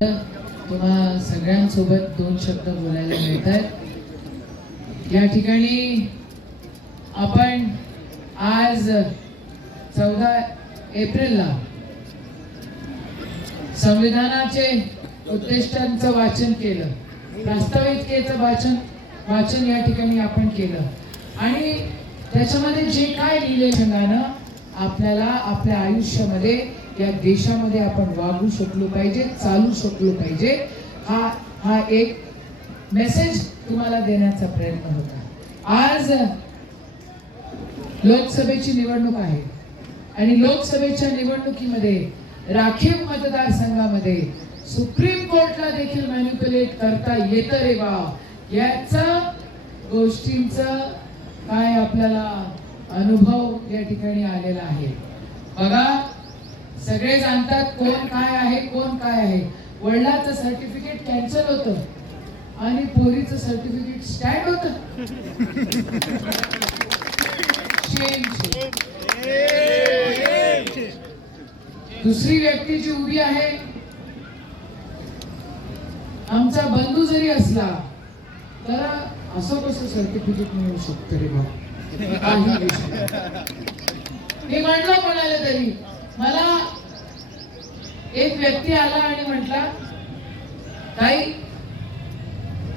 तुम्हा सगळ्यांसोबत दोन शब्द बोलायला मिळत आहेत या ठिकाणी आपण आज चौदा एप्रिलला संविधानाचे उद्दिष्टांचं वाचन केलं. प्रास्ताविकेचं वाचन वाचन या ठिकाणी आपण केलं. आणि त्याच्यामध्ये जे काय लिहिले संघानं आपल्याला आपल्या आयुष्यामध्ये या देशामध्ये आपण वागू शकलो पाहिजे चालू शकलो पाहिजे. हा हा एक मेसेज तुम्हाला देण्याचा प्रयत्न होता. आज लोकसभेची निवडणूक आहे आणि लोकसभेच्या निवडणुकीमध्ये राखीव मतदारसंघामध्ये सुप्रीम कोर्टला देखील मॅन्युप्युलेट करता येतं रे वा याचा गोष्टींचा काय आपल्याला अनुभव या ठिकाणी आलेला आहे. बघा सगळे जाणतात कोण काय आहे कोण काय आहे. वडिलाचं सर्टिफिकेट कॅन्सल होतं. आणि पोरीचं सर्टिफिकेट स्टँड होतं. दुसरी व्यक्ती जी उभी आहे आमचा बंधू जरी असला तर असं कसं सर्टिफिकेट मिळू शकतं रे भाऊ मी म्हटलं कोणाला तरी मला एक व्यक्ती आला आणि म्हटला ताई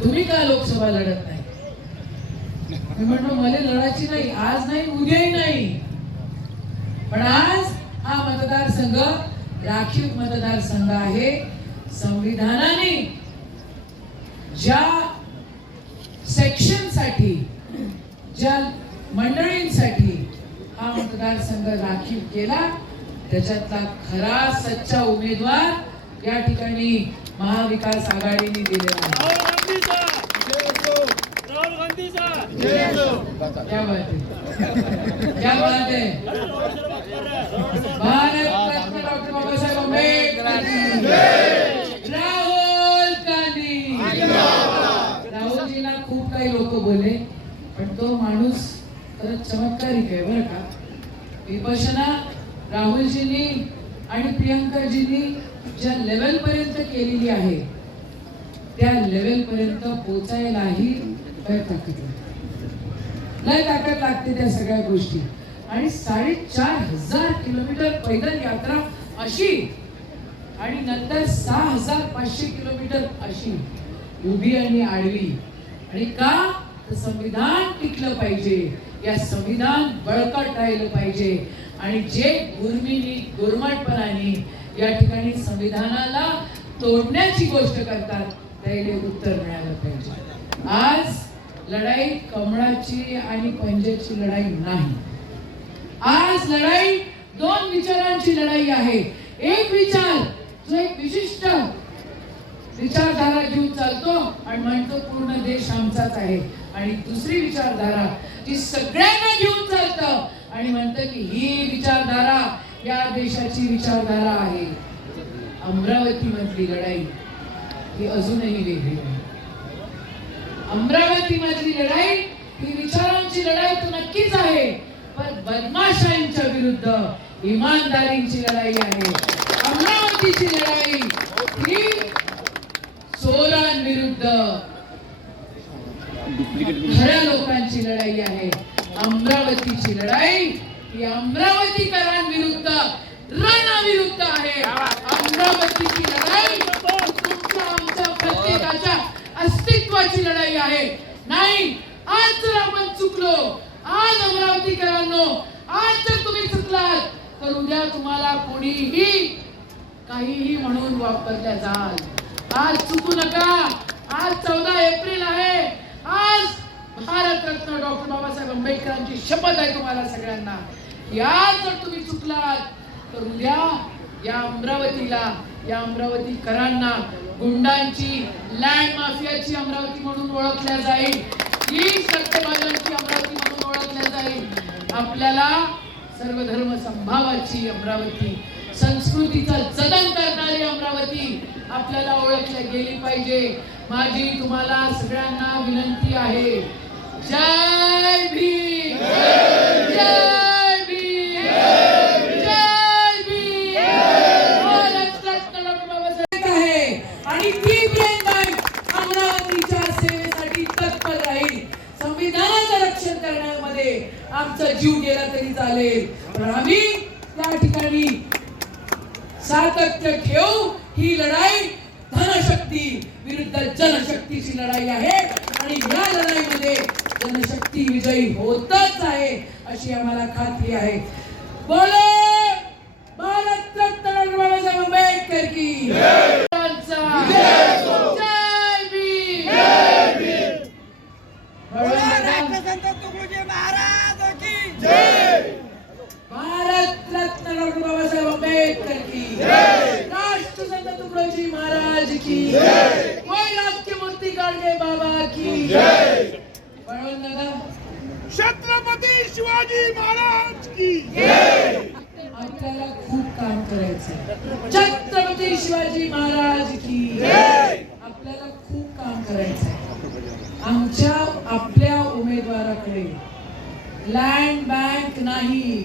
तुम्ही का लोकसभा लढत नाही? मी म्हटलं मला लढायची नाही आज नाही उद्याही नाही. पण आज हा मतदारसंघ राखीव मतदारसंघ आहे. संविधानाने ज्या सेक्शनसाठी ज्या मंडळींसाठी हा मतदारसंघ राखीव केला त्याच्यातला खरा सच्चा उमेदवार या ठिकाणी महाविकास आघाडीने दिलेला आहे. राहुल गांधी साहब राहुल गांधी साहब क्या बात क्या बात भारत डॉक्टर बाबासाहेब आंबेडकर की राहुल गांधी. राहुलजींना खूप काही लोक बोलले पण तो माणूस खरंच चमत्कारिक आहे बरं का? विपशना राहुलजींनी आणि प्रियंकाजींनी ज्या लेवल पर्यंत केलेली आहे त्या लेवल पर्यंत पोचायलाही लय ताकद लागते लय ताकद लागते त्या सगळ्या गोष्टी. आणि साडेचार हजार किलोमीटर पैदल यात्रा अशी आणि नंतर सहा हजार पाचशे किलोमीटर अशी उभी आणि आडवी. आणि का? तर संविधान टिकलं पाहिजे. या संविधान बळकट राहिलं पाहिजे. आणि जे गुरमीनी गुरमटपणाने या ठिकाणी संविधानाला तोडण्याची गोष्ट करतात त्याला उत्तर मिळालं पाहिजे. आज लढाई कमळाची आणि पंजाबची लढाई नाही. आज लढाई दोन विचारांची लढाई आहे. एक विचार जो एक विशिष्ट विचारधारा घेऊन चालतो आणि म्हणतो पूर्ण देश आमचाच आहे. आणि दुसरी विचारधारा जी सगळ्यांना घेऊन चालतं. आणि म्हणतं की ही विचारधारा या देशाची विचारधारा आहे. अमरावती मधली लढाई ही अजूनही वेगळी आहे. अमरावती मधली लढाई ही विचारांची लढाई तर नक्कीच आहे पण बदमाशांच्या विरुद्ध इमानदारींची लढाई आहे. अमरावतीची लढाई ही चोरांविरुद्ध खऱ्या लोकांची लढाई आहे. अमरावतीची लढाई ही अमरावतीकरांविरुद्ध रणाविरुद्ध आहे. अमरावतीची लढाई तुमच्या आमच्या प्रत्येकाच्या अस्तित्वाची लढाई आहे. नाही आज जर आपण चुकलो आज अमरावतीकरांनो आज जर तुम्ही चुकलात तर उद्या तुम्हाला कोणीही काहीही म्हणून वापरल्या जाल. आज चुकू नका. आज चौदा एप्रिल आहे. आज भारतरत्न डॉक्टर बाबासाहेब आंबेडकरांची शपथ आहे तुम्हाला सगळ्यांना. या जर तुम्ही चुकलात तर उद्या या अमरावतीला या अमरावतीकरांना गुंडांची लँड माफियाची अमरावती म्हणून ओळखल्या जाईल. ही सत्यवादांची अमरावती म्हणून ओळखल्या जाईल. आपल्याला सर्व धर्म संभावाची अमरावती संस्कृतीचं जतन करणारी अमरावती आपल्याला ओळखल्या गेली पाहिजे. माझी तुम्हाला सगळ्यांना विनंती आहे. जय भीम! जय भीम! जय भीम! हो, बाबासाहेब आहे. आणि ती ब्रेन बँक अमरावतीच्या सेवेसाठी तत्पर राहील. संविधानाचं रक्षण करण्यामध्ये आमचा जीव गेला तरी चालेल. पण आम्ही त्या ठिकाणी सातत्य ठेवू ही लढाई धनशक्ती विरुद्ध जनशक्तीची लढाई आहे. आणि या लढाईमध्ये जनशक्ती विजयी होतच आहे अशी आम्हाला खात्री आहे. बोलो! बाबा की दादा. छत्रपती शिवाजी महाराज की आपल्याला खूप काम करायचंय. छत्रपती शिवाजी महाराज की आपल्याला खूप काम करायचंय. आमच्या आपल्या उमेदवाराकडे लँड बँक नाही.